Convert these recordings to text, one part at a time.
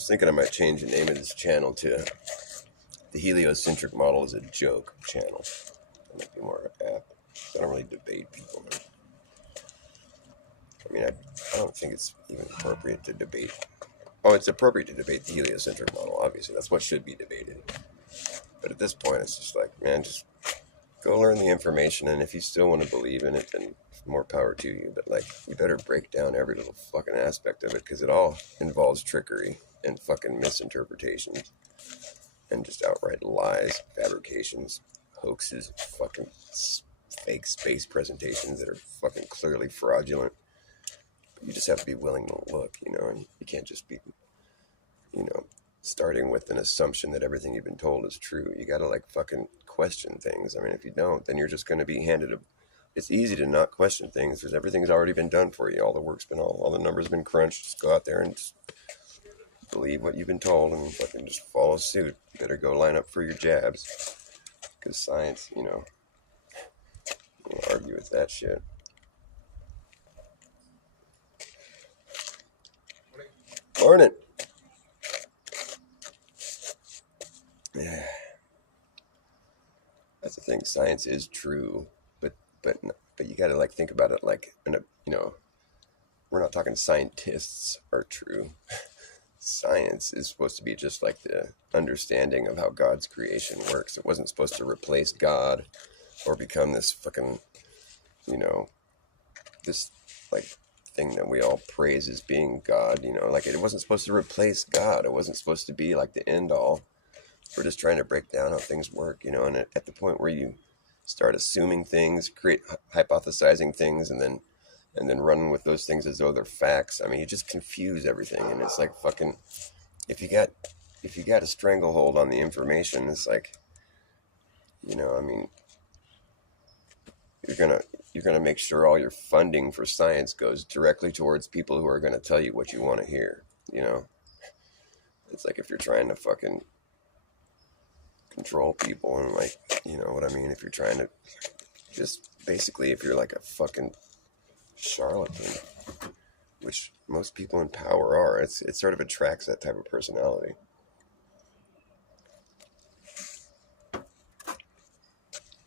was thinking I might change the name of this channel to the Heliocentric Model is a Joke channel. That might be more apt. I don't really debate people. I mean, I don't think it's even appropriate to debate. Oh, it's appropriate to debate the heliocentric model, obviously. That's what should be debated. But at this point, it's just like, man, just go learn the information, and if you still want to believe in it, then more power to you. But, like, you better break down every little fucking aspect of it, because it all involves trickery and fucking misinterpretations and just outright lies, fabrications, hoaxes, fucking fake space presentations that are fucking clearly fraudulent. You just have to be willing to look, you know, and you can't just be, you know, starting with an assumption that everything you've been told is true. You gotta, like, fucking question things. I mean, if you don't, then you're just gonna be handed a... It's easy to not question things because everything's already been done for you. All the work's been, all the numbers been crunched. Just go out there and just believe what you've been told and fucking just follow suit. You better go line up for your jabs. Because science, you know, argue with that shit. Morning. Yeah. That's the thing. Science is true, but you got to, like, think about it like, you know, we're not talking scientists are true. Science is supposed to be just like the understanding of how God's creation works. It wasn't supposed to replace God or become this fucking, you know, this, like, thing that we all praise as being God, you know, like, it wasn't supposed to replace God. It wasn't supposed to be like the end all. We're just trying to break down how things work, you know, and at the point where you start assuming things, hypothesizing things, and then running with those things as though they're facts, I mean, you just confuse everything. And it's like fucking, if you got a stranglehold on the information, it's like, you know, I mean, you're gonna make sure all your funding for science goes directly towards people who are gonna tell you what you want to hear, you know. It's like if you're trying to fucking control people and, like, you know what I mean, if you're trying to just basically, if you're like a fucking charlatan, which most people in power are, it sort of attracts that type of personality.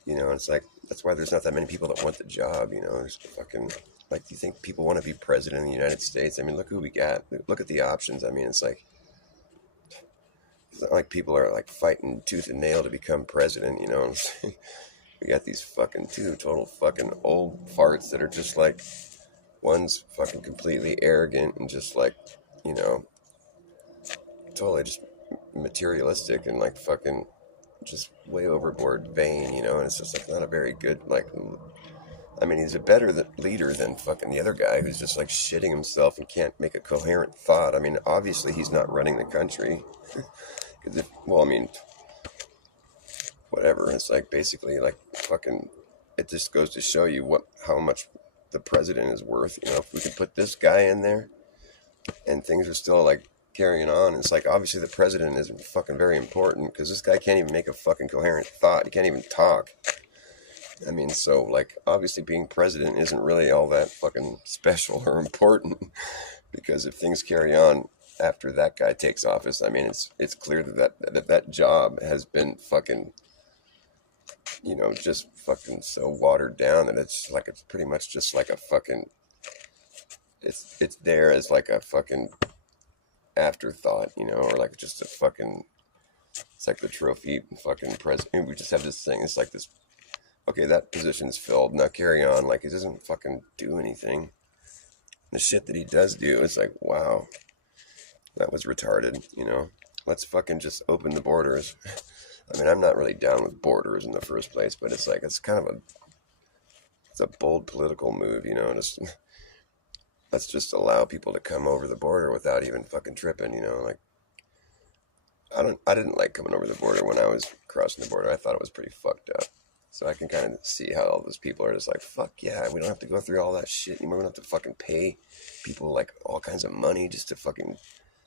You know, it's like, that's why there's not that many people that want the job, you know. There's fucking, like, do you think people want to be president of the United States? I mean, look who we got. Look at the options. I mean, it's not like people are, like, fighting tooth and nail to become president, you know. We got these fucking two total fucking old farts that are just like, one's fucking completely arrogant and just, like, you know, totally just materialistic and, like, fucking just way overboard vain, you know, and it's just, like, not a very good, like, I mean, he's a better leader than fucking the other guy who's just, like, shitting himself and can't make a coherent thought. I mean, obviously he's not running the country. Well, I mean, whatever. It's like, basically, like, fucking, it just goes to show you how much the president is worth. You know, if we could put this guy in there and things are still, like, carrying on, it's like, obviously the president is fucking very important because this guy can't even make a fucking coherent thought. He can't even talk. I mean, so, like, obviously being president isn't really all that fucking special or important because if things carry on after that guy takes office, I mean, it's clear that job has been fucking, you know, just fucking so watered down that it's like, it's pretty much just like a fucking, it's there as like a fucking afterthought, you know, or like just a fucking, it's like the trophy fucking president. We just have this thing. It's like this, okay, that position's filled. Now carry on. Like, he doesn't fucking do anything. The shit that he does do, it's like, wow, that was retarded, you know. Let's fucking just open the borders. I mean, I'm not really down with borders in the first place, but it's like, it's kind of it's a bold political move, you know. Just let's just allow people to come over the border without even fucking tripping, you know. Like, I didn't like coming over the border when I was crossing the border. I thought it was pretty fucked up. So I can kind of see how all those people are just like, fuck yeah, we don't have to go through all that shit anymore. We don't have to fucking pay people, like, all kinds of money just to fucking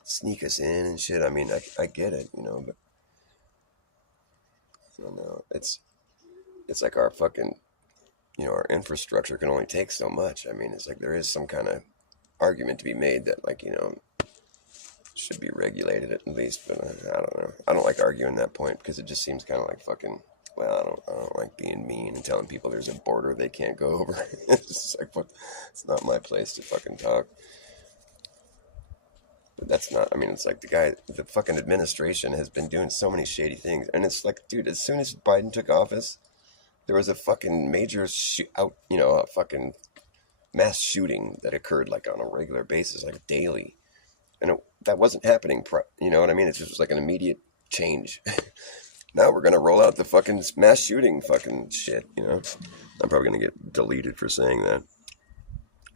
sneak us in and shit. I mean, I get it, you know, but I don't know. It's like our fucking, you know, our infrastructure can only take so much. I mean, it's like there is some kind of argument to be made that, like, you know, should be regulated at least, but I don't know. I don't like arguing that point because it just seems kind of like fucking. Well, I don't like being mean and telling people there's a border they can't go over. It's just like, what? It's not my place to fucking talk. But that's not. I mean, it's like the fucking administration has been doing so many shady things, and it's like, dude, as soon as Biden took office, there was a fucking major a fucking mass shooting that occurred like on a regular basis, like daily. And that wasn't happening, you know what I mean? It just was like an immediate change. Now we're going to roll out the fucking mass shooting fucking shit, you know? I'm probably going to get deleted for saying that.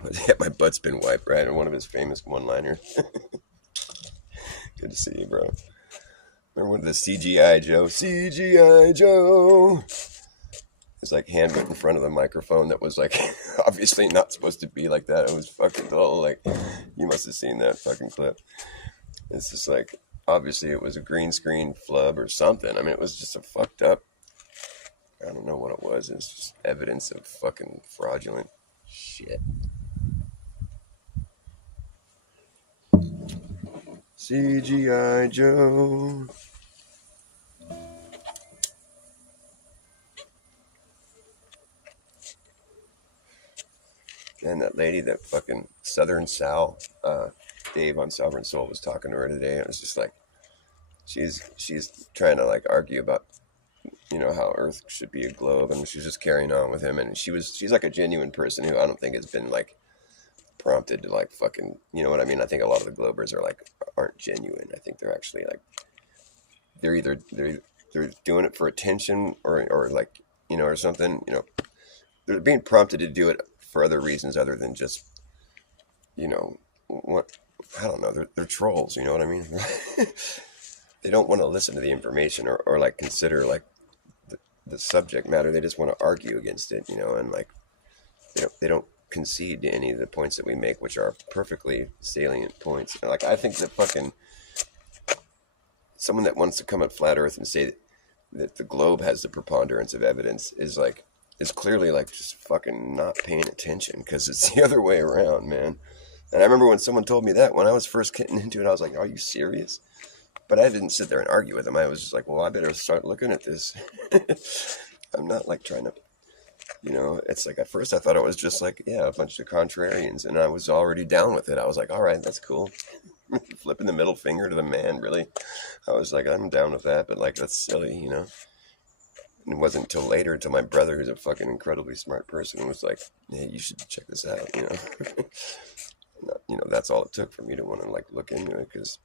But yeah, my butt's been wiped, right? And one of his famous one-liners. Good to see you, bro. Remember when the CGI Joe? CGI Joe! It's like handwritten in front of the microphone that was like obviously not supposed to be like that. It was fucking dull. Like, you must have seen that fucking clip. It's just like, obviously it was a green screen flub or something. I mean, it was just a fucked up, I don't know what it was. It's just evidence of fucking fraudulent shit. CGI Joe. And that lady, that fucking Southern Sal, Dave on Sovereign Soul was talking to her today. And it was just like, she's trying to like argue about, you know, how Earth should be a globe, and she's just carrying on with him. And she's like a genuine person who I don't think has been like prompted to like fucking, you know what I mean? I think a lot of the Globers aren't genuine. I think they're actually like, they're doing it for attention or like, you know, or something, you know, they're being prompted to do it for other reasons other than just, you know, what, I don't know, they're trolls, you know what I mean? They don't want to listen to the information or like consider like the subject matter. They just want to argue against it, you know, and like they don't concede to any of the points that we make, which are perfectly salient points. And like, I think that fucking someone that wants to come at flat Earth and say that the globe has the preponderance of evidence is clearly like just fucking not paying attention, because it's the other way around, man. And I remember when someone told me that when I was first getting into it, I was like, are you serious? But I didn't sit there and argue with them. I was just like, well, I better start looking at this. I'm not like trying to, you know, it's like at first I thought it was just like, yeah, a bunch of contrarians, and I was already down with it. I was like, all right, that's cool. Flipping the middle finger to the man, really. I was like, I'm down with that, but like, that's silly, you know. And it wasn't until later, until my brother, who's a fucking incredibly smart person, was like, hey, you should check this out, you know. You know, that's all it took for me to want to like look into it, because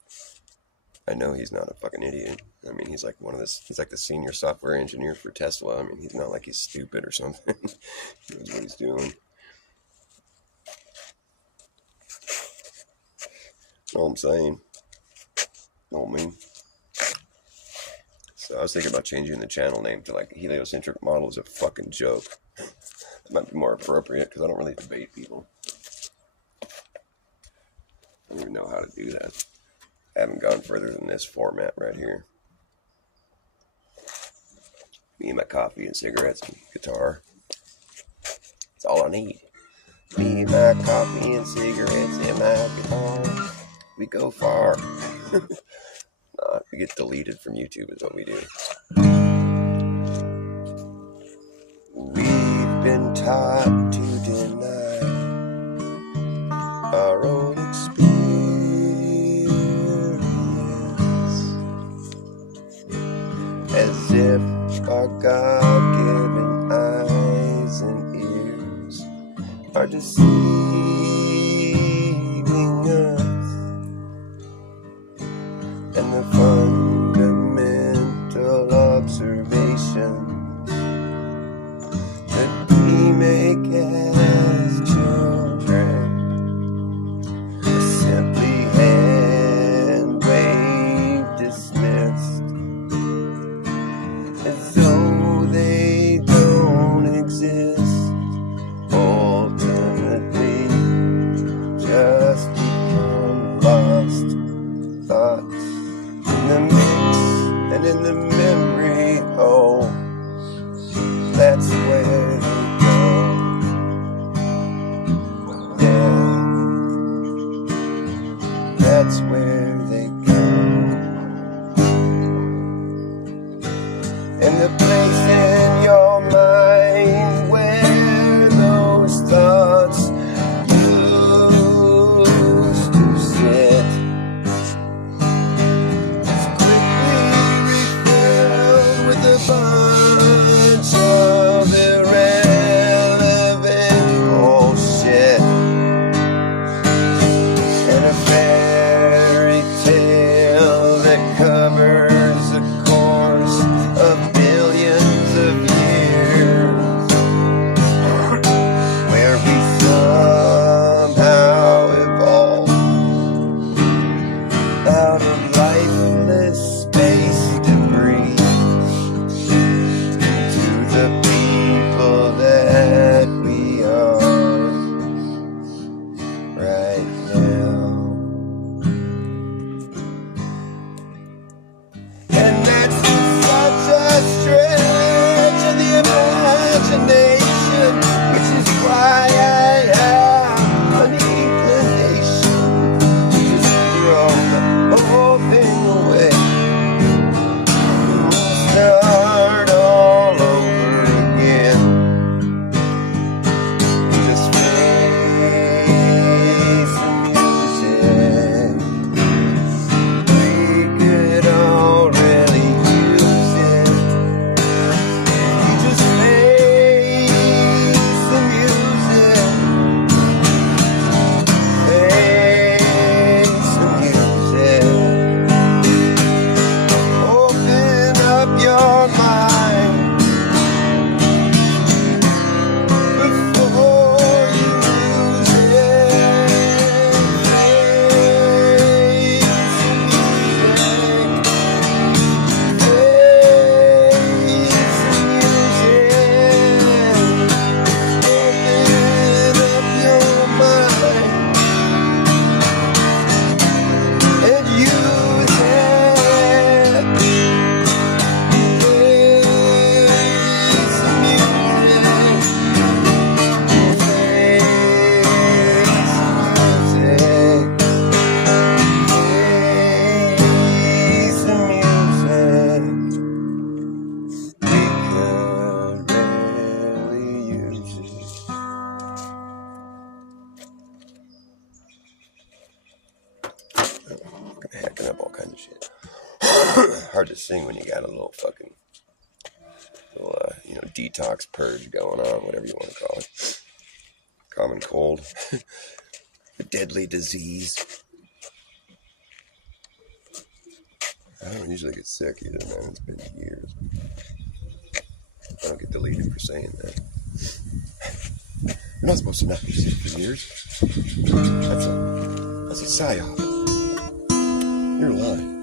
I know he's not a fucking idiot. I mean, he's like he's like the senior software engineer for Tesla. I mean, he's not like he's stupid or something. He knows what he's doing. Know what I'm saying? Know what I mean? So I was thinking about changing the channel name to like Heliocentric Model is a fucking joke. That might be more appropriate, because I don't really debate people. I don't even know how to do that. I haven't gone further than this format right here. Me and my coffee and cigarettes and guitar. That's all I need. Me, my coffee and cigarettes and my guitar. We go far. We get deleted from YouTube is what we do. We've been taught to deny our own experience, as if our God-given eyes and ears are deceiving us, and the fundamental observations that we make as children are simply hand-wave dismissed, as though they don't exist. Alternately hard to sing when you got a little fucking little, detox purge going on, whatever you want to call it. Common cold, a deadly disease. I don't usually get sick either, man. It's been years. I don't get deleted for saying that. You're not supposed to not be sick for years. That's a psyop. You're lying.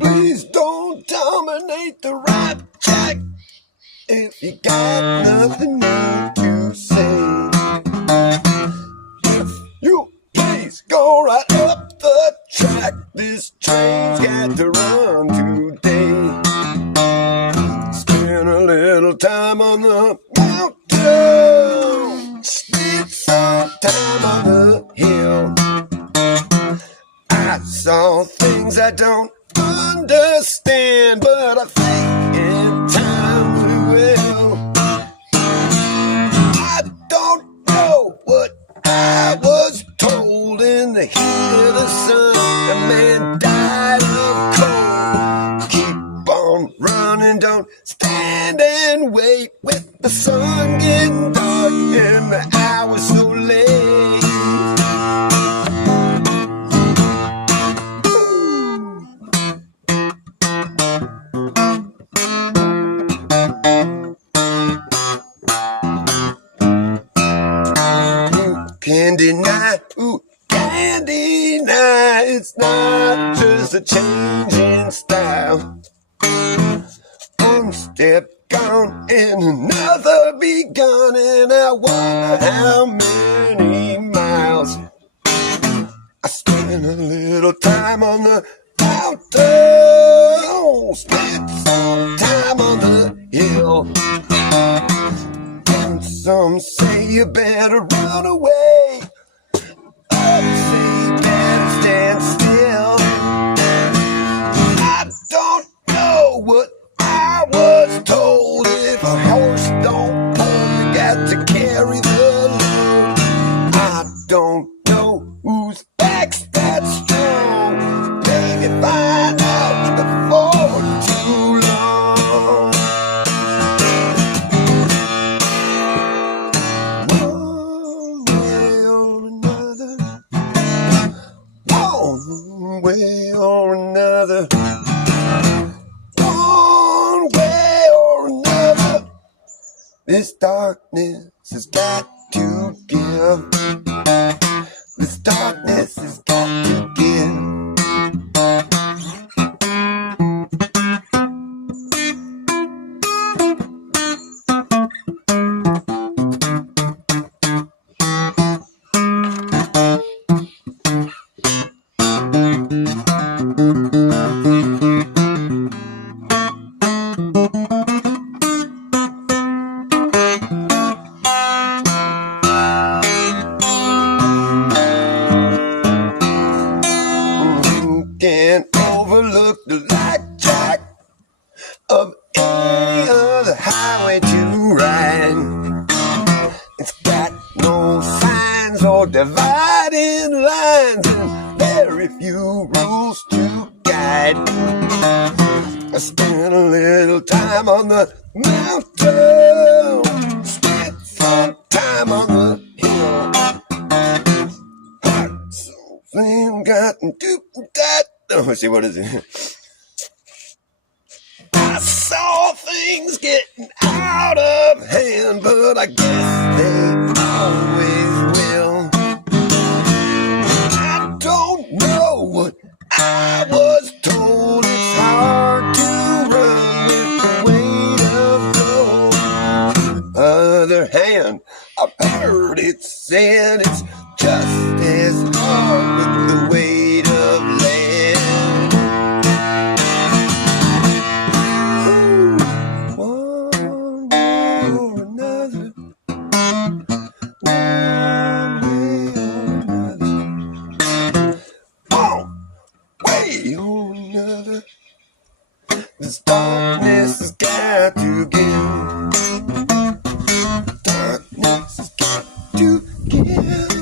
Please don't dominate the right track if you got nothing new to say. If you please go right up the track, this train's got to run today. Spend a little time on the mountain, spend some time on the hill. I saw things I don't understand, but I think in time we will. I don't know what I was told in the heat of the sun. A man died of cold. Keep on running, don't stand and wait with the sun getting dark and the hour so late. Can't deny, it's not just a change in style. One step gone and another begun, and I wonder how many miles. I spent a little time on the mountain, spent some time on the hill. And some say you better run away, others say you better stand still. I don't know what I was told. If a horse don't pull, you got to carry the load. I don't know whose back's that strong. Maybe find out before too long. One way or another, one way or another, one way or another, this darkness has got to give. This darkness has got to give. Can't overlook the light jack of any other highway to ride. It's got no signs or dividing lines and very few rules to guide. I spent a little time on the mountain, spent some time on the hill. Heart so flame got to do that. Oh, see, what is it? I saw things getting out of hand, but I guess they always will. I don't know what I was told. It's hard to This darkness has got to give. Darkness has got to give.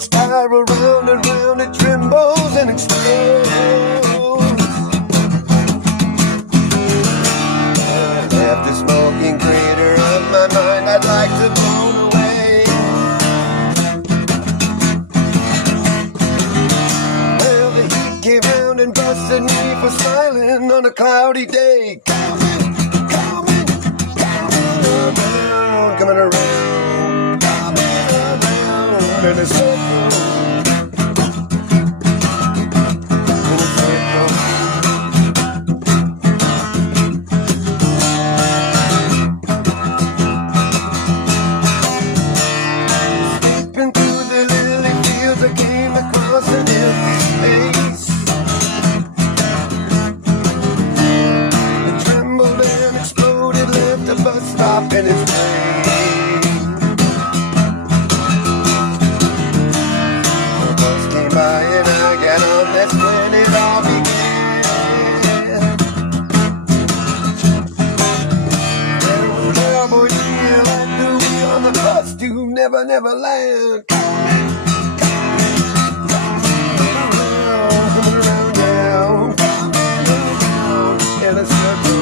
Spiral round and round, it trembles and explodes. And after smoking crater of my mind, I'd like to blown away. Well, the heat came round and busted me for smiling on a cloudy day. Coming around, coming around in a circle. In its brain. The bus came by and I got on. That's when it all began. Railroad cowboys feel like the wheel on the bus to Never Never Land. Coming around town, in a circle.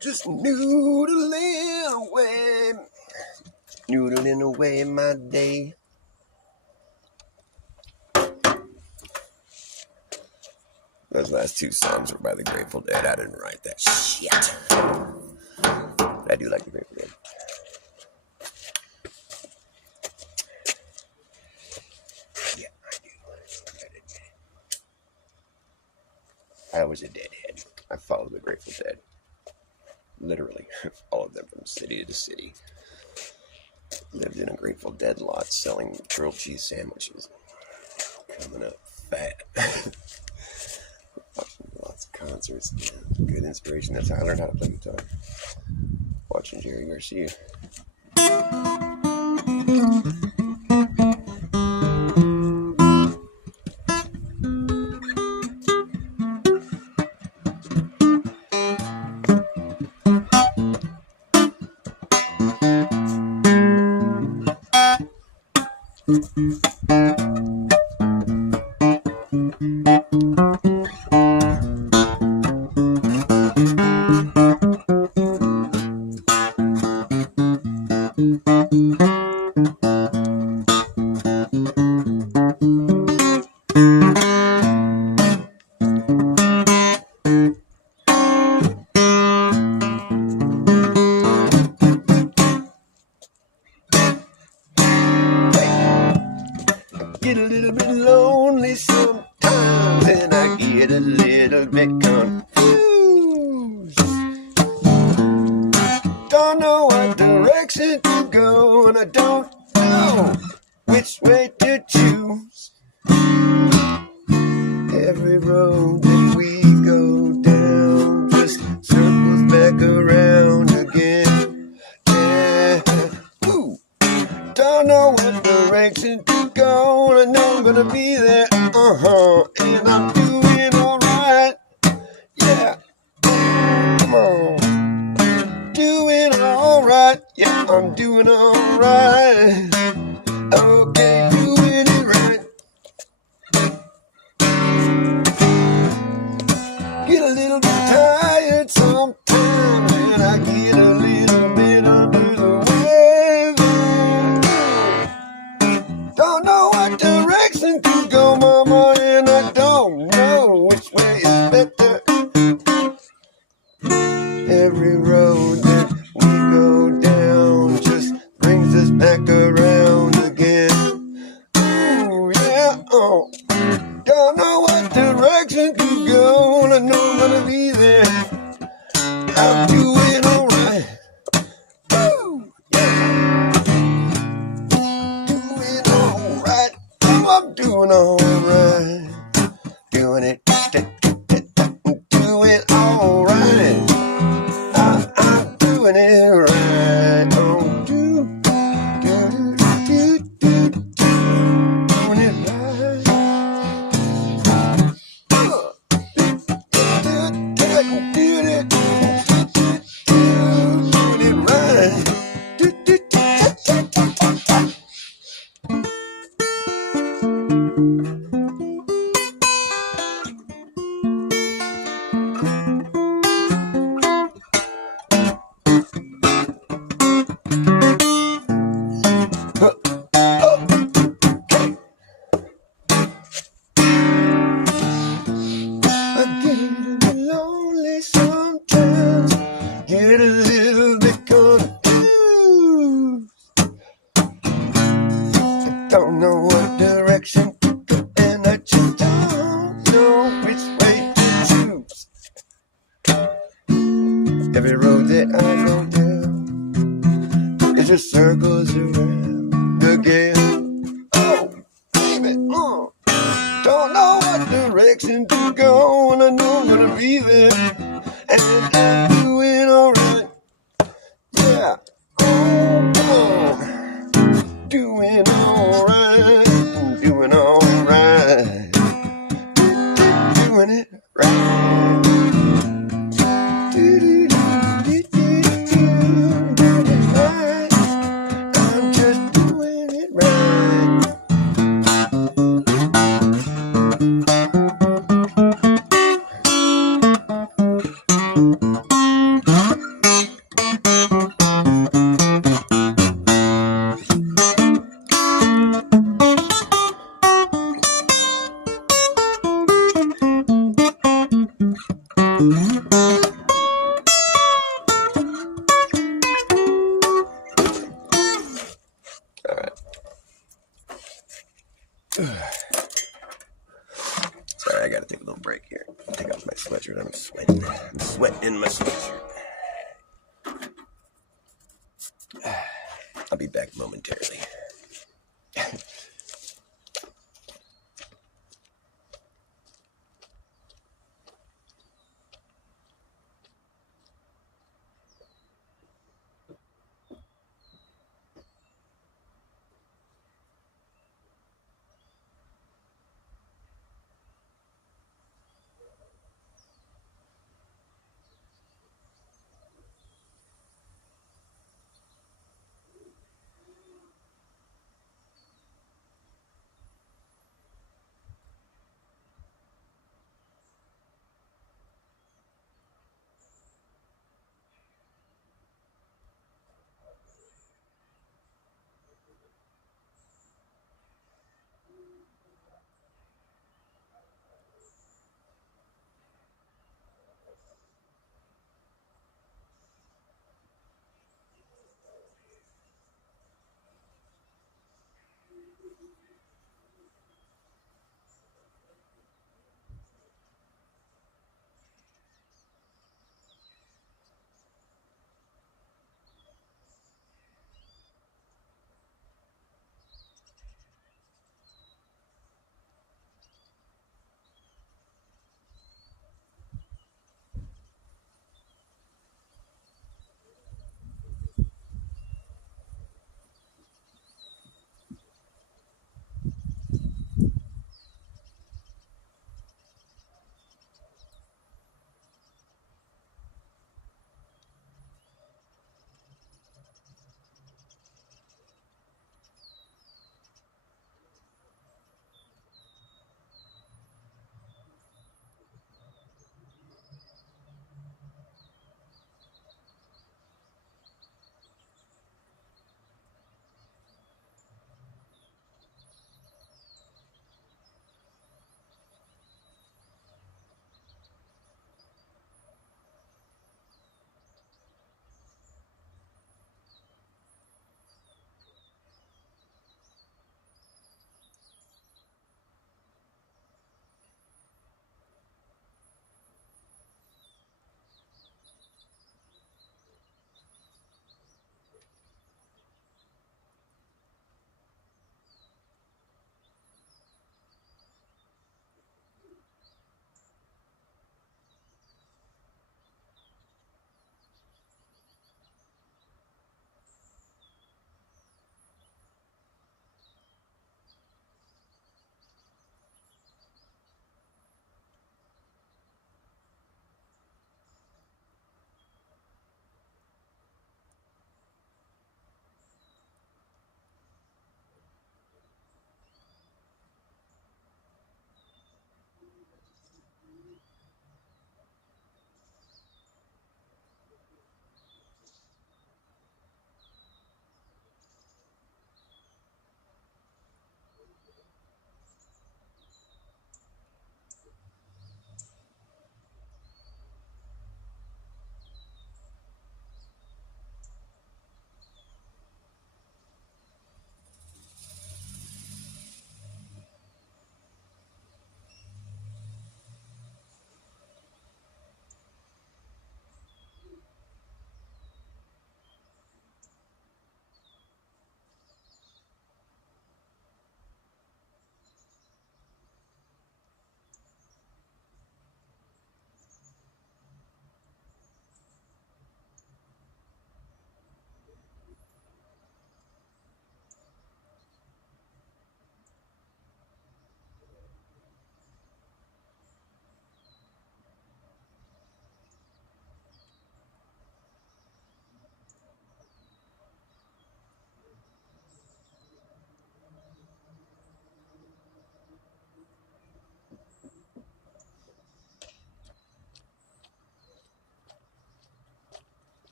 Just noodling away my day. Those last two songs were by the Grateful Dead. I didn't write that shit. But I do like the Grateful Dead. Yeah, I do. I was a deadhead. I followed the Grateful Dead. Literally, followed them from city to city. Lived in a Grateful Dead lot selling grilled cheese sandwiches. Coming up fat. Watching lots of concerts. Yeah, good inspiration. That's how I learned how to play guitar. Watching Jerry Garcia. don't know what direction to go, and I don't know which way to choose. Every road that we go down just circles back around again. Yeah, ooh. Don't know what direction to go, and I know I'm gonna be there. And I'm doing alright. Yeah, come on. Doing alright. Yeah, I'm doing alright. Okay, doing it right. Get a little bit tired sometimes, and I get a little bit under the weather. Don't know what direction to go, mama, and I don't know which way is better. Every road that we go down just brings us back around again. Ooh, yeah, oh. Don't know what direction to go, and I know I'm gonna be there. I'm doing alright. Woo, yeah. Doing alright. I'm doing alright. Doing it. Doing alright. I'm doing it right. Oh, doing it right. I get a little lonely sometimes, get a little bit confused. I don't know what direction to go, and I just don't know which way to choose. Every road that I go down, it just circles around again. Oh, baby, don't know what direction to go, and I know I'm gonna be there, and I'm doing alright. Yeah, oh, doing alright, doing alright, doing it right. Doing it right. I'm just doing it right. Sorry, I gotta take a little break here. Take off my sweatshirt. I'm sweating. I'm sweating in my sweatshirt. I'll be back momentarily.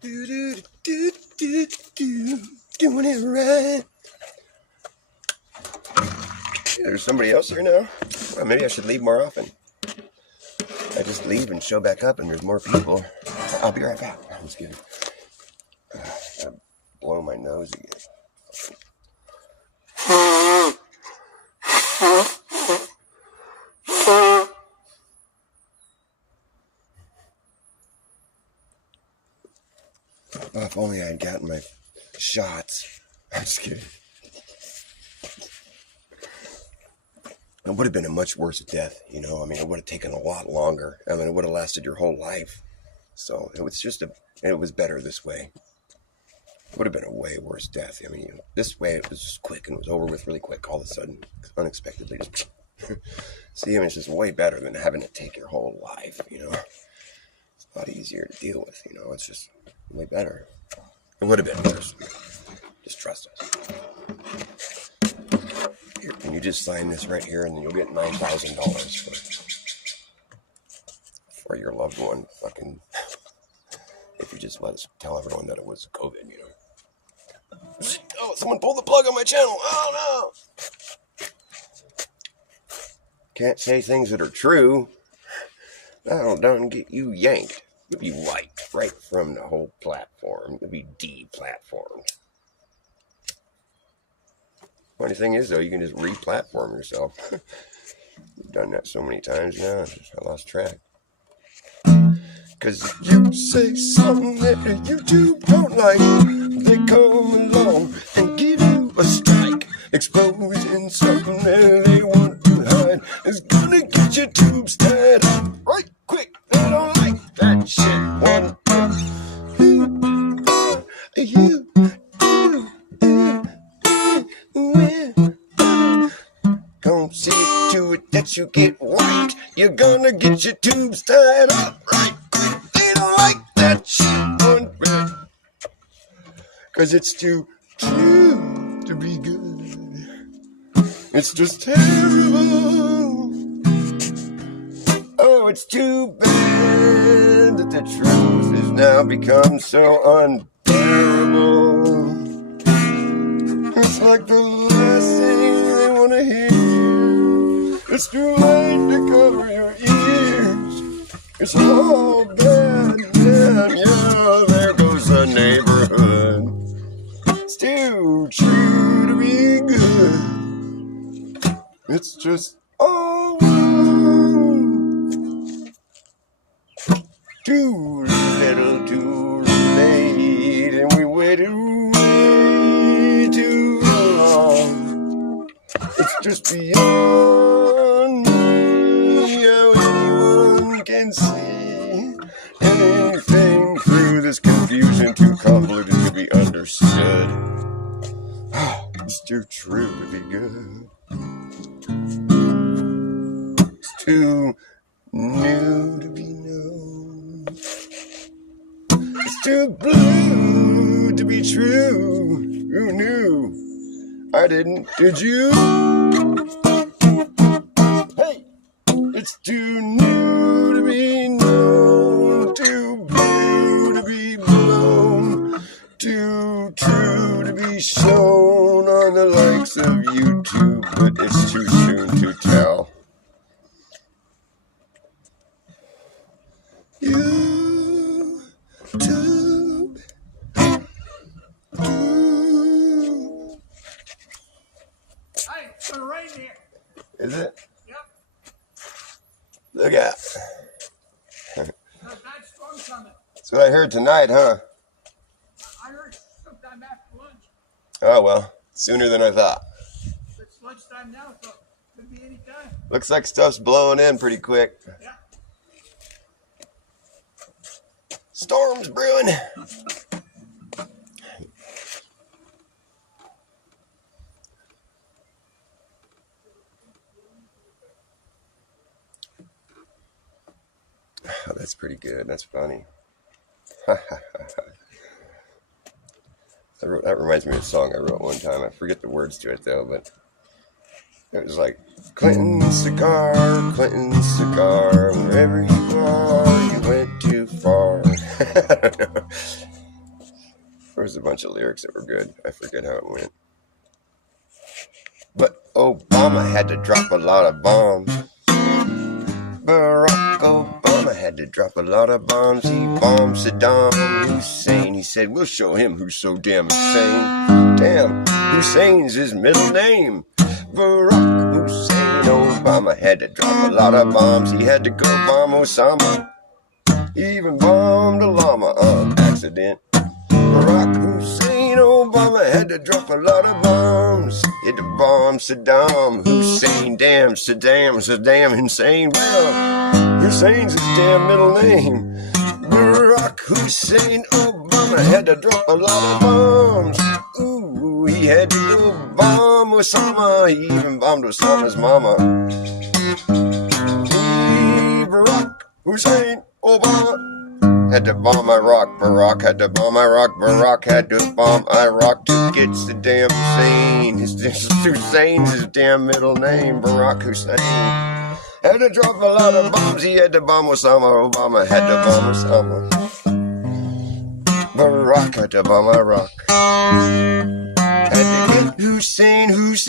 Do, do, do, do, do, doing it right. There's somebody else here now. Well, maybe I should leave more often. I just leave and show back up and there's more people. I'll be right back. I'm just kidding. I blow my nose again. Oh, if only I had gotten my shots. I'm just kidding. It would have been a much worse death, you know. I mean, it would have taken a lot longer. I mean, it would have lasted your whole life. So it was it was better this way. It would have been a way worse death. I mean, you know, this way it was just quick and it was over with really quick all of a sudden, unexpectedly. Just see, I mean, it's just way better than having to take your whole life, you know. It's a lot easier to deal with, you know. It's just way better. It would have been worse. Just trust us. Here, can you just sign this right here and then you'll get $9,000 for your loved one. Fucking, if you just let us tell everyone that it was COVID, you know. Oh, someone pulled the plug on my channel. Oh no! Can't say things that are true. That'll done get you yanked. You'll be wiped right from the whole platform. You'll be de-platformed. Funny thing is, though, you can just re-platform yourself. We've done that so many times now, I lost track. Cause if you say something that YouTube don't like, they come along and give you a strike. Exposing something that they want to hide is gonna get your tubes tied up right quick. They don't like that shit. One, Don't see to it that you get wiped. You're gonna get your tubes tied up right quick. They don't like that shit one bit. Cause it's too true to be good. It's just terrible. Oh, it's too bad that the truth has now become so unbearable. It's like the last thing they want to hear. It's too late to cover your ears. It's all bad, man. Yeah, there goes the neighborhood. It's too true to be good. It's just all wrong. Too little, too late, and we waited way too long. It's just beyond me how anyone can see anything through this confusion, too convoluted to be understood. It's too true to be good. It's too new to be known. It's too blue to be true. Who knew? I didn't. Did you? Hey! It's too new to be known. Too blue to be blown. Too true to be shown on the likes of YouTube. But it's too soon to tell. YouTube. Hey, it's gonna rain here. Is it? Yep. Look out. There's a nice storm coming. That's what I heard tonight, huh? I heard sometime after lunch. Oh, well, sooner than I thought. It's lunchtime now, so it could be any time. Looks like stuff's blowing in pretty quick. Yeah. Storm's brewing. Oh, that's pretty good. That's funny. That reminds me of a song I wrote one time. I forget the words to it, though, but it was like, Clinton's cigar, wherever you are, you went too far. I don't know. There was a bunch of lyrics that were good. I forget how it went. But Obama had to drop a lot of bombs. Barack Obama had to drop a lot of bombs. He bombed Saddam Hussein. He said, we'll show him who's so damn insane. Damn, Hussein's his middle name. Barack Hussein Obama had to drop a lot of bombs. He had to go bomb Osama. He even bombed a llama on accident. Barack Hussein Obama had to drop a lot of bombs. He had to bomb Saddam Hussein. Damn, Saddam Hussein. Well, Hussein's his damn middle name. Barack Hussein Obama had to drop a lot of bombs. Ooh, he had to go bomb Osama. He even bombed Osama's mama. Barack Hussein Obama had to bomb Iraq. Barack had to bomb Iraq. Barack had to bomb Iraq to get Saddam Hussein. Hussein's his damn middle name. Barack Hussein had to drop a lot of bombs. He had to bomb Osama. Obama had to bomb Osama. Barack had to bomb Iraq. Had to get Hussein, whose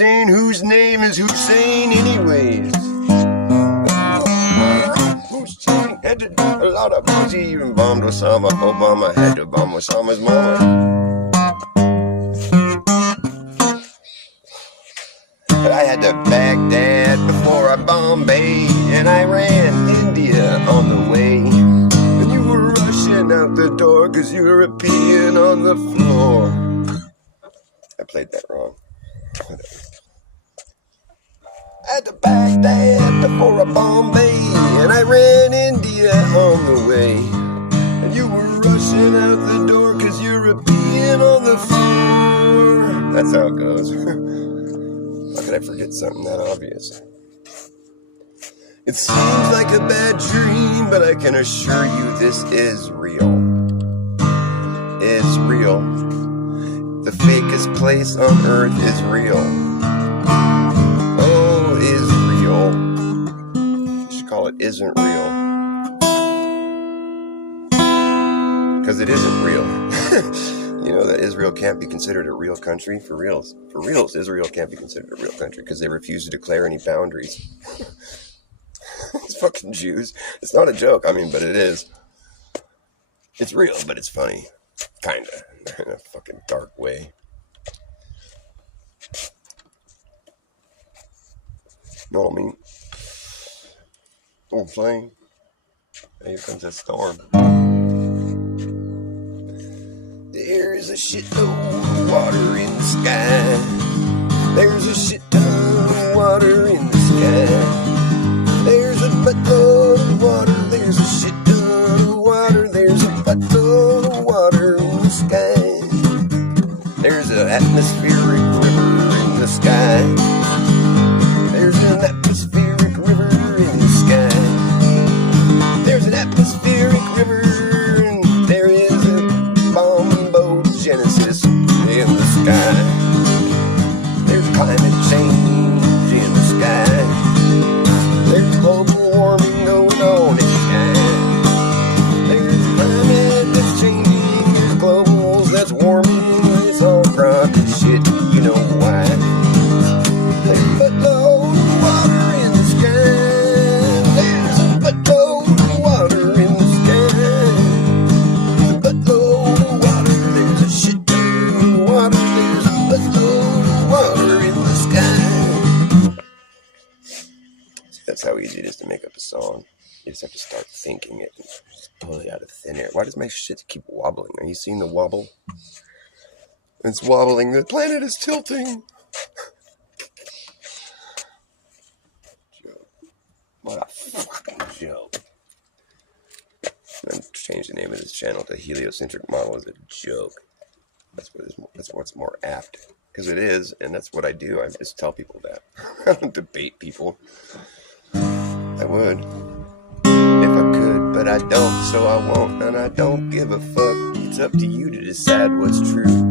name is Hussein anyways. Hussein had to do a lot of bombs. He even bombed Osama. Obama had to bomb Osama's mama. But I had to Baghdad before I Bombay, and I ran India on the way. And you were rushing out the door 'cause you were peeing on the floor. I played that wrong. Whatever. At the Baghdad before a Bombay, and I ran India on the way. And you were rushing out the door 'cause you were peeing on the floor. That's how it goes. How could I forget something that obvious? It seems like a bad dream, but I can assure you this is real. It's real. The fakest place on earth is real. Oh, is real. You should call it isn't real. Because it isn't real. You know that Israel can't be considered a real country? For reals. For reals, Israel can't be considered a real country because they refuse to declare any boundaries. It's fucking Jews. It's not a joke, I mean, but it is. It's real, but it's funny. Kinda. In a fucking dark way. Know what I mean? Oh, I'm saying. Here comes that storm. There's a shitload of water in the sky. There's a shit ton of water in the sky. There's a buttload of water. There's a shit ton of water. There's a buttload of water in the sky. There's an atmospheric river in the sky. There's an atmospheric river in the sky. There's an atmospheric river, and there is a bombogenesis in the sky. There's climate change in the sky. There's global warming going on in the sky. There's climate that's changing. There's globals that's warming. It's all crop and shit. You know why? There's a buttload of water in the sky. There's a buttload of water in the sky. There's a buttload of water. There's a shit ton of water. There's a buttload of water in the sky. See, that's how easy it is to make up a song. You just have to start thinking it and just pull it out of thin air. Why does my shit keep wobbling? Are you seeing the wobble? It's wobbling. The planet is tilting. What a fucking joke. I'm change the name of this channel to Heliocentric Model as a joke. That's what's more apt. Because it is, and that's what I do. I just tell people that. I don't debate people. I would. If I could, but I don't, so I won't. And I don't give a fuck. It's up to you to decide what's true.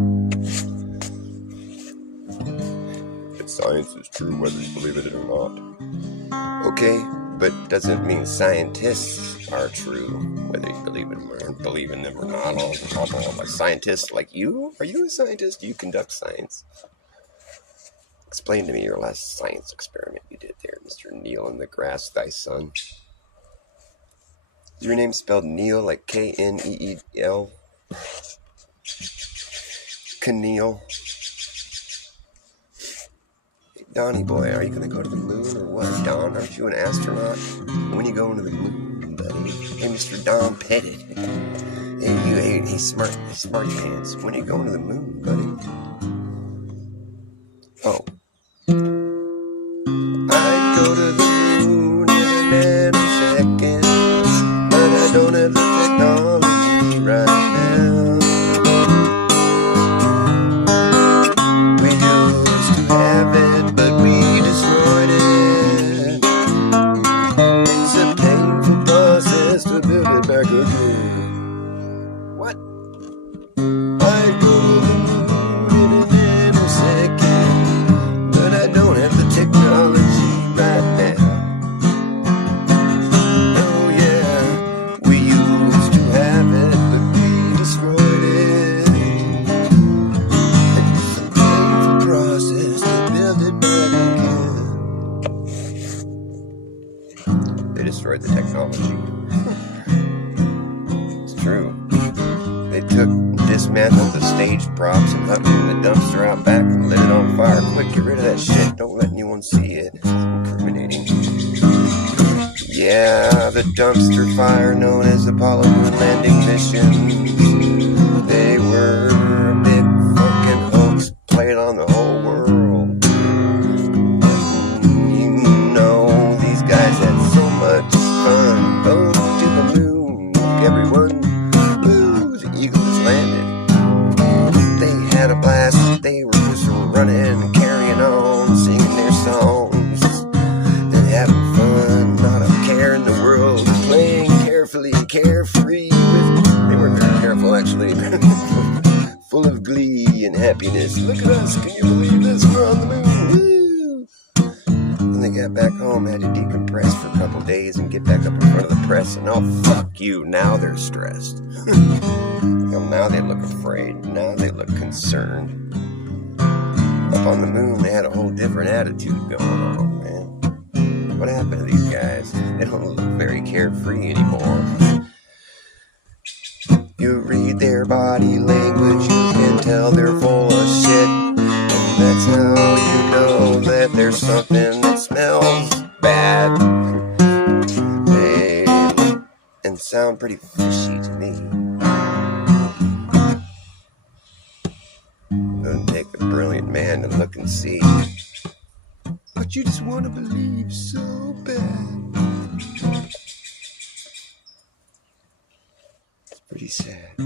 If science is true, whether you believe it or not. Okay, but doesn't mean scientists are true, whether you believe in them or not. All scientists like you, are you a scientist? Do you conduct science? Explain to me your last science experiment you did there, Mr. Neil in the grass, thy son. Is your name spelled Neil, like Kneel? Keneal? Hey, Donnie boy, are you going to go to the moon or what? Don, aren't you an astronaut? When you going to the moon, buddy? Hey, Mr. Don Pettit. Hey, smart pants. When are you going to the moon, buddy? Oh. I'd go to the moon in a nanosecond, but I don't have the technology right now. We used to have it, but we destroyed it. It's a painful process to build it back again. What? I'd go to the moon in a nanosecond, but I don't have the technology right now. Oh yeah, we used to have it, but we destroyed it. It's a painful process to build it back again. They destroyed the technology. It's true. They dismantled the stage props and hucked it in the dumpster out back and lit it on fire. Quick, get rid of that shit. Don't let anyone see it. It's incriminating. Yeah, the dumpster fire known as Apollo Moon Landing Mission. They were a big fucking hoax played on the whole world. You know, these guys had so much fun. Going to the moon. Look, everyone. Eagle has landed. They had a blast. They were just running and carrying on, singing their songs and having fun. Not a care in the world, playing carefully, carefree. They weren't very careful, actually. Full of glee and happiness. Look at us! Can you believe this? We're on the moon! Woo! When they got back home, had to decompress for a couple days and get back up in front of the press. And oh, fuck you! Now they're stressed. Now they look afraid. Now they look concerned. Up on the moon, they had a whole different attitude going on, man. What happened to these guys? They don't look very carefree anymore. You read their body language, you can tell they're full of shit. And that's how you know that there's something that smells bad. They look and sound pretty fishy to me. Doesn't take a brilliant man to look and see. But you just want to believe so bad. It's pretty sad.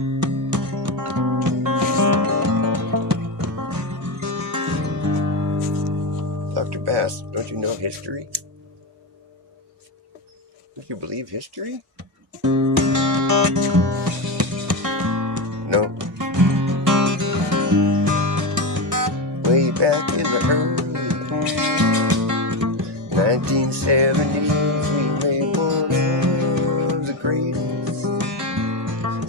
Dr. Bass, don't you know history? Don't you believe history? No. Way back in the early 1970s, we made one of the greatest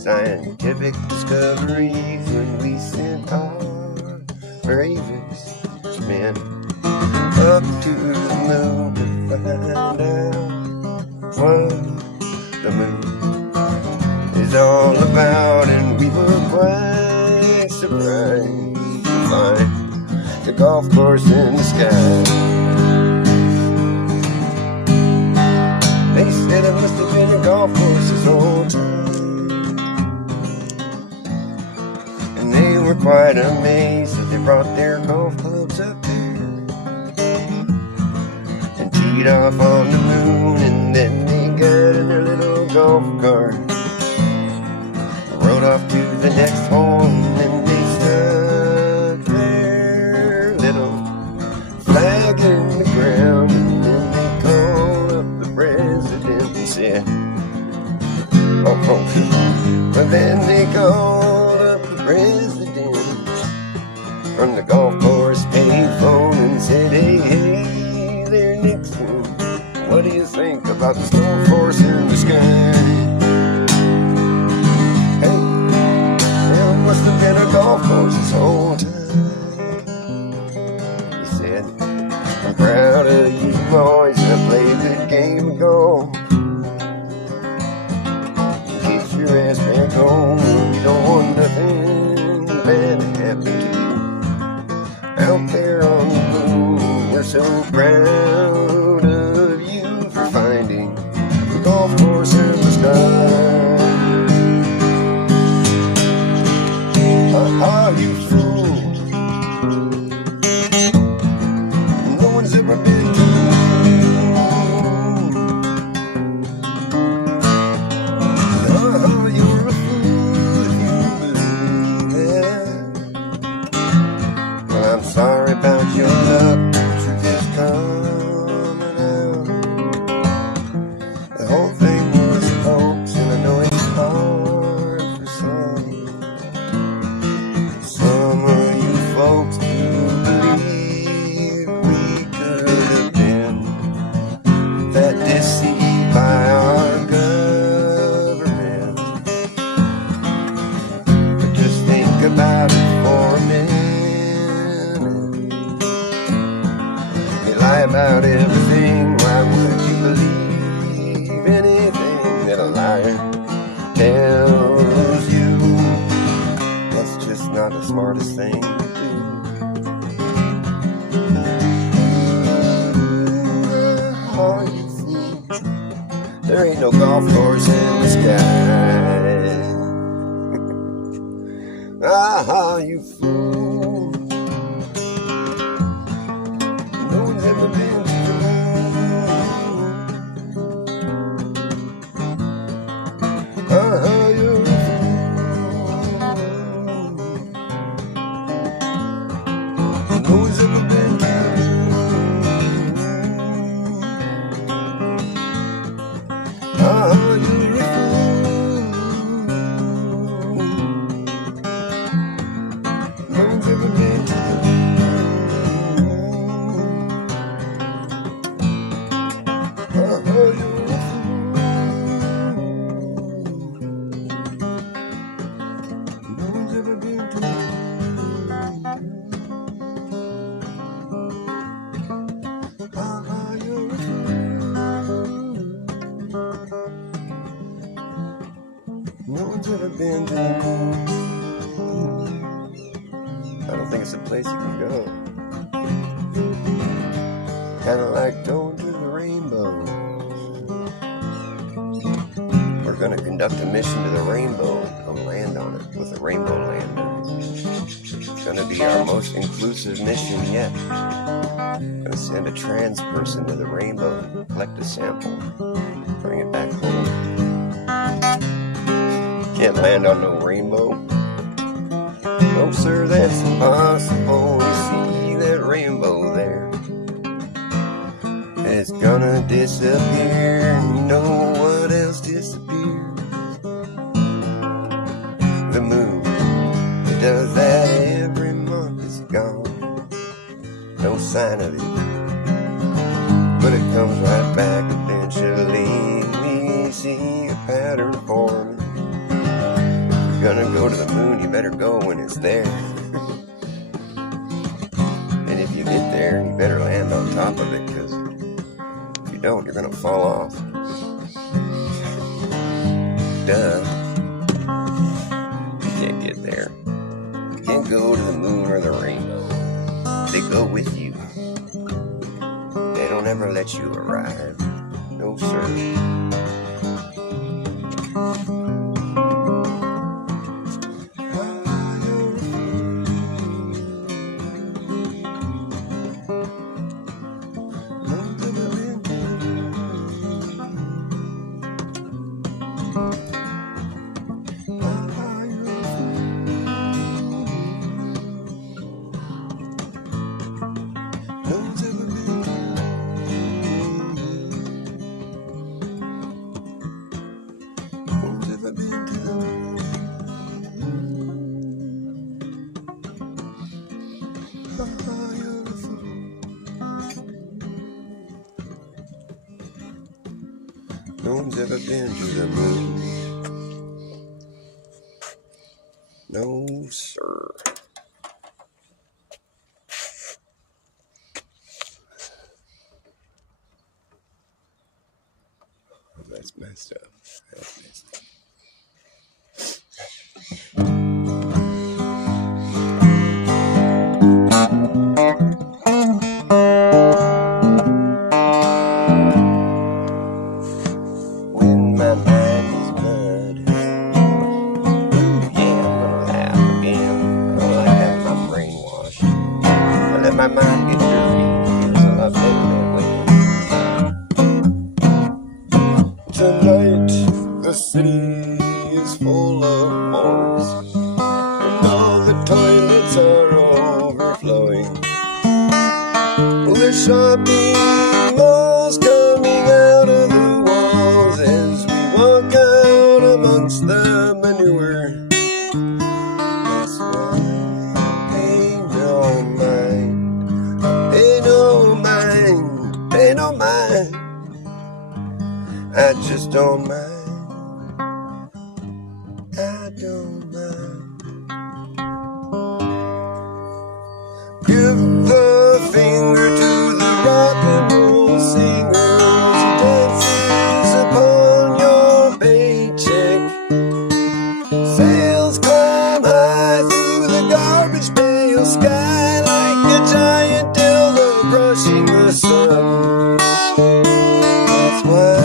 scientific discoveries when we sent our bravest men up to the moon to find out what the moon is all about. And we were quite surprised to find the golf course in the sky. They said it must have been a golf course this whole time. And they were quite amazed that they brought their golf clubs up there and teed off on the moon. And then they got in their little golf cart, rode off to the next hole, and then they stuck their little flag in the ground. And then they called up the president and said, but then they called up the president from the golf course payphone and said, hey there, Nixon, what do you think about about this golf course in the sky. Hey, there must have been a golf course this whole time. He said, I'm proud of you boys, and I played the game of golf. Get your ass back home, you don't want nothing bad to happen to you. Out there on the moon, we're so proud of you for finding the golf course in the sky. Ha-ha, you fool. No one's ever been to I'm sorry about your luck, truth is coming out. The whole thing was a hoax, and I know it's hard for some of you folks to believe we could have been that deceived by our government. But just think about it for a minute. Lie about everything, why would you believe anything that a liar tells you? That's just not the smartest thing to do. Oh, you fool. There ain't no golf course in the sky. Ah, you fool. No one's ever been to the moon. I don't think it's a place you can go. Kinda like going to the rainbow. We're gonna conduct a mission to the rainbow and land on it with a rainbow lander. It's gonna be our most inclusive mission yet. Gonna send a trans person to the rainbow, collect a sample, bring it back home. Can't land on no rainbow. No sir, that's impossible. We see that rainbow there, it's gonna disappear. And you know what else disappears? The moon. It does that every month. It's gone, no sign of it, but it comes right back eventually. We see a pattern forming. Gonna go to the moon, you better go when it's there. And if you get there, you better land on top of it, because if you don't, you're gonna fall off. Duh. You can't get there. You can't go to the moon or the rainbow. They go with you. They don't ever let you arrive. No sir. No one's ever been to the moon. No, sir. Oh, that's messed up. That's messed up. When my mind is mud, ooh yeah, I'm gonna laugh again. I don't like having my brain washed. I let my mind get dirty. It feels a lot better that way. Tonight, the city is full of morgues, and all the toilets are overflowing. The shopping malls coming out of the walls as we walk out amongst the manure. That's why I pay no mind, pay no mind, pay no mind. I just don't mind, I don't mind. Give the finger to the rock and roll singer who dances upon your paycheck. Sails climb high through the garbage pail sky like a giant dildo brushing the sun. That's why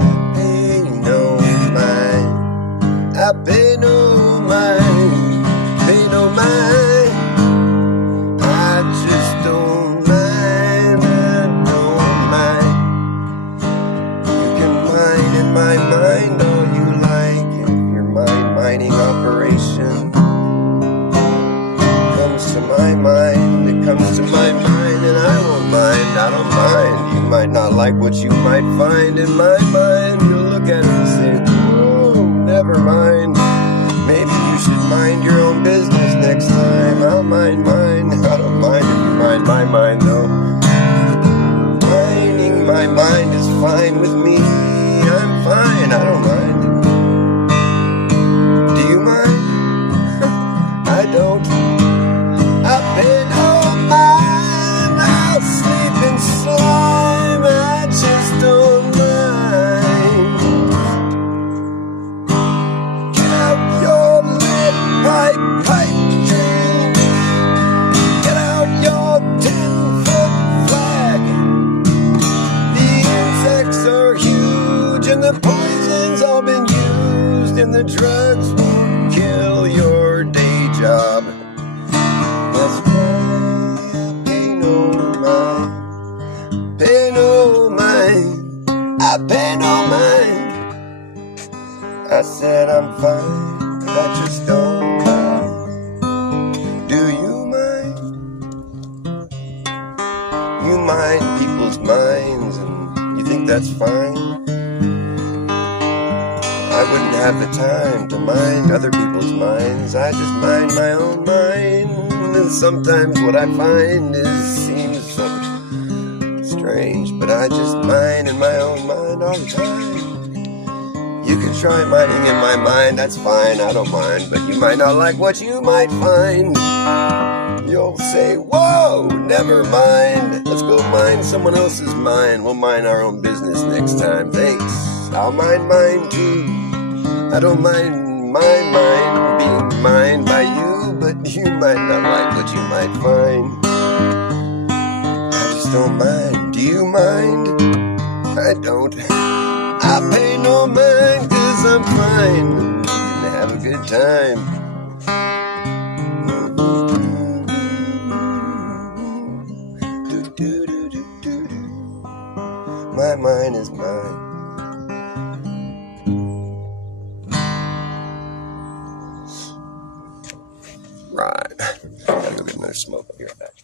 I pay no mind, I pay no mind, pay no mind. I just don't mind, I don't mind. You can mine in my mind all you like. If your mining operation comes to my mind, it comes to my mind, and I won't mind, I don't mind. You might not like what you might find in my mind. You'll look at it and say, whoa, never mind. Maybe you should mind your own business next time. I'll mind mine. I don't mind if you mind my mind, though. Minding my mind is fine with me. I'm fine, I don't mind. Do you mind? I don't. I pay no mind. I'll sleep in slime. I just don't mind. Get out your lead pipe dreams. Get out your 10-foot flag. The insects are huge and the poison's all been used, and the drugs won't kill your day job. That's why I pay no mind, pay no mind, I pay no mind. I said I'm fine, I just don't mind. Do you mind? You mind people's minds, and you think that's fine? I wouldn't have the time to mind other people's minds. I just mind my own mind, and sometimes what I find seems so strange, but I just mind in my own mind all the time. You can try mining in my mind, that's fine, I don't mind, but you might not like what you might find. You'll say, whoa, never mind, let's go mine someone else's mind. We'll mind our own business next time, thanks. I'll mind mine too. I don't mind my mind being mined by you, but you might not like what you might find. I just don't mind. Do you mind? I don't. I pay no mind 'cause I'm fine and have a good time. My mind is mine. Right. Gotta go get another smoke. I'll be right back.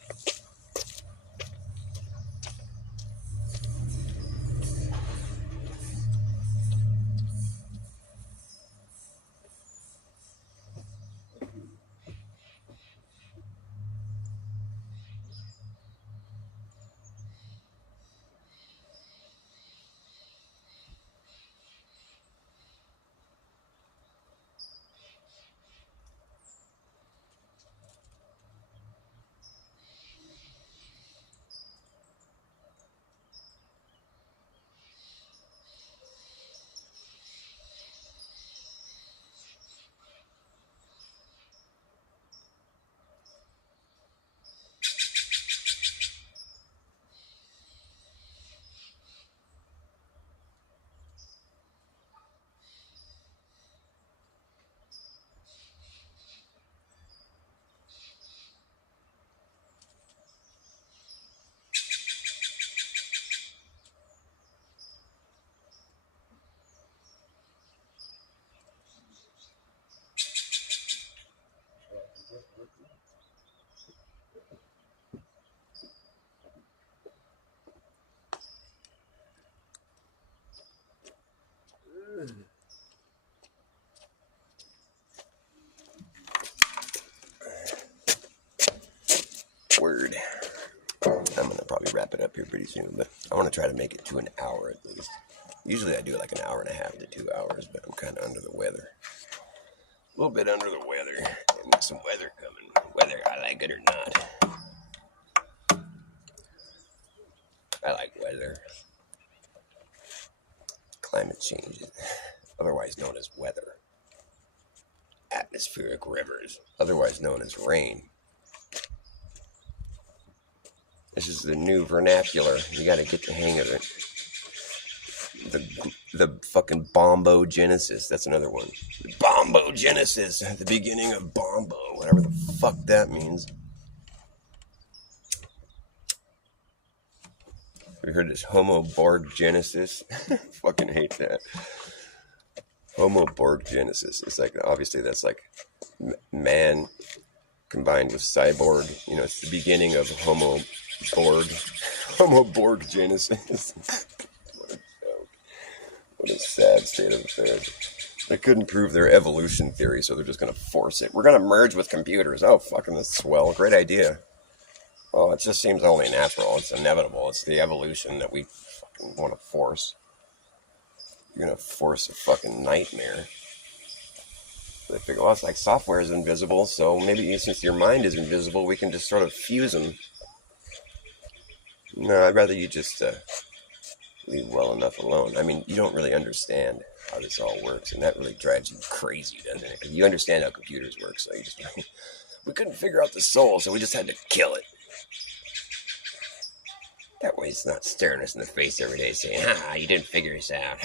wrap it up here pretty soon, but I want to try to make it to an hour at least. Usually I do like an hour and a half to 2 hours, but I'm kind of under the weather. A little bit under the weather. And there's some weather coming. Whether I like it or not. I like weather. Climate change, otherwise known as weather. Atmospheric rivers, otherwise known as rain. This is the new vernacular. You got to get the hang of it. The fucking bombogenesis. That's another one. The bombogenesis. The beginning of bombo. Whatever the fuck that means. We heard this homoborggenesis. Fucking hate that. Homoborggenesis. It's like, obviously that's like man combined with cyborg. You know, it's the beginning of homoborggenesis. What a joke. What a sad state of affairs. They couldn't prove their evolution theory, so they're just going to force it. We're going to merge with computers. Oh, fucking that's swell. Great idea. Well, it just seems only natural. It's inevitable. It's the evolution that we fucking want to force. You're going to force a fucking nightmare. They figure, well, it's like software is invisible, so maybe since your mind is invisible, we can just sort of fuse them. No, I'd rather you just leave well enough alone. I mean, you don't really understand how this all works, and that really drives you crazy, doesn't it? You understand how computers work, so you just... we couldn't figure out the soul, so we just had to kill it. That way it's not staring us in the face every day saying, ha, you didn't figure this out.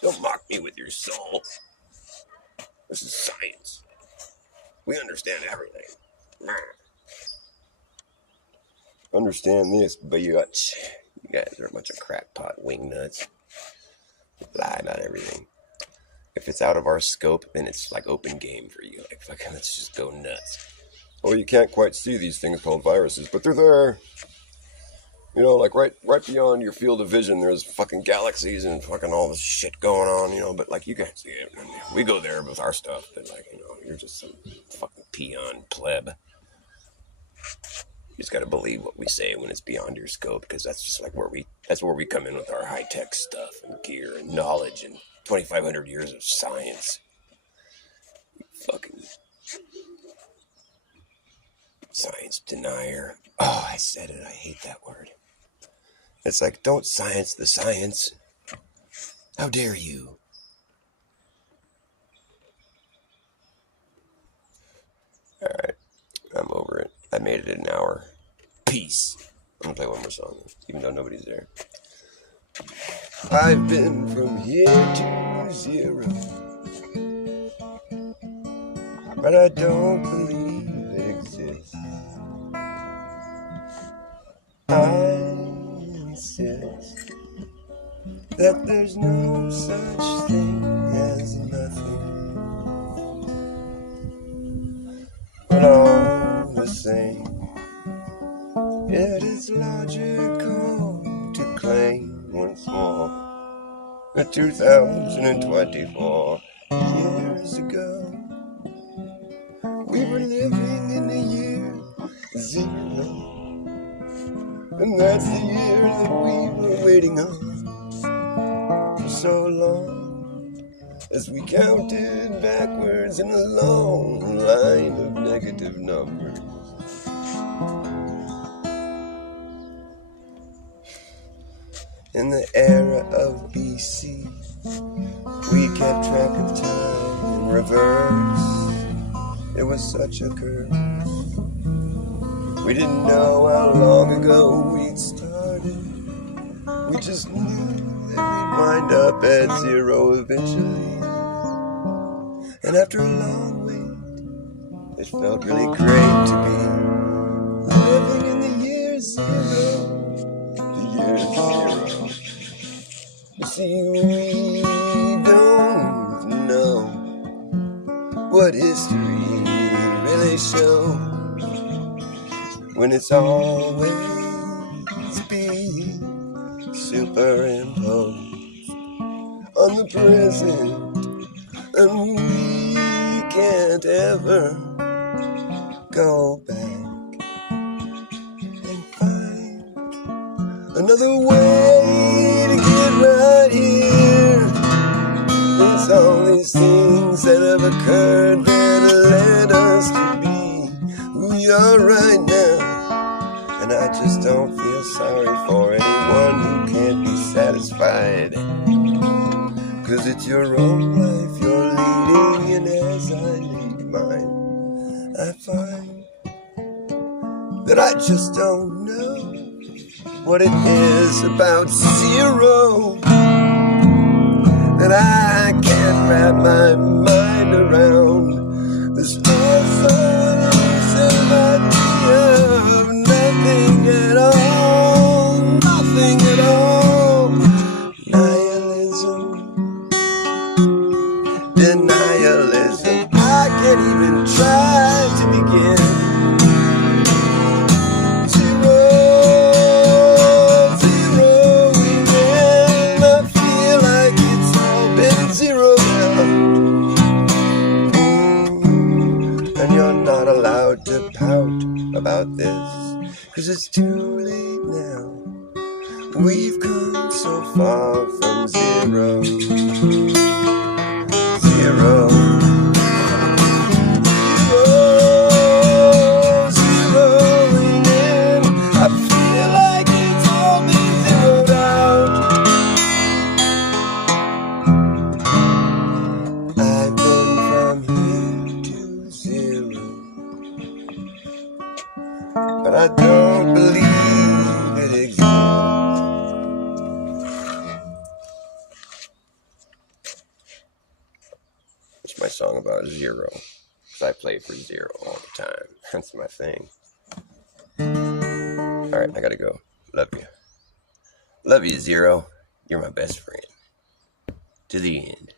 Don't mock me with your soul. This is science. We understand everything. Understand this, bitch. You guys are a bunch of crackpot wingnuts. Lie about everything. If it's out of our scope, then it's like open game for you. Like, fucking, let's just go nuts. Well, you can't quite see these things called viruses, but they're there. You know, like right beyond your field of vision, there's fucking galaxies and fucking all this shit going on, you know, but like you can't see it. I mean, we go there with our stuff, but like, you know, you're just some fucking peon pleb. You just gotta believe what we say when it's beyond your scope, because that's just like that's where we come in with our high-tech stuff and gear and knowledge and 2,500 years of science. You fucking... science denier. Oh, I said it. I hate that word. It's like, don't science the science. How dare you? Alright. I'm over it. I made it an hour. Peace. I'm gonna play one more song, even though nobody's there. I've been from here to zero, but I don't believe it exists. I insist that there's no such thing as nothing, but all the same, it is logical to claim once more that 2024 years ago we were living in the year zero. And that's the year that we were waiting on for so long, as we counted backwards in a long line of negative numbers. In the era of BC, we kept track of time in reverse. It was such a curse. We didn't know how long ago we'd started. We just knew that we'd wind up at zero eventually. And after a long wait, it felt really great to be living in the year zero. The year zero. You see, we don't know what history really shows when it's always being superimposed on the present, and we can't ever go back. another way to get right here. It's all these things that have occurred that led us to be who we are right now. And I just don't feel sorry for anyone who can't be satisfied. 'Cause it's your own life you're leading, and as I lead mine, I find that I just don't know what it is about zero that I can't wrap my mind around. This all-solution idea of nothing at all, nothing at all. Nihilism, denialism, I can't even try to begin. Zero now. And you're not allowed to pout about this, 'cause it's too late now. We've come so far from zero. Zero. Zeroing in. I feel like it's all been zeroed out. I've been from here to zero, but I don't believe it exists. It's my song about zero, because I play for zero all the time. That's my thing. Alright, I gotta go. Love you. Love you, Zero. You're my best friend. To the end.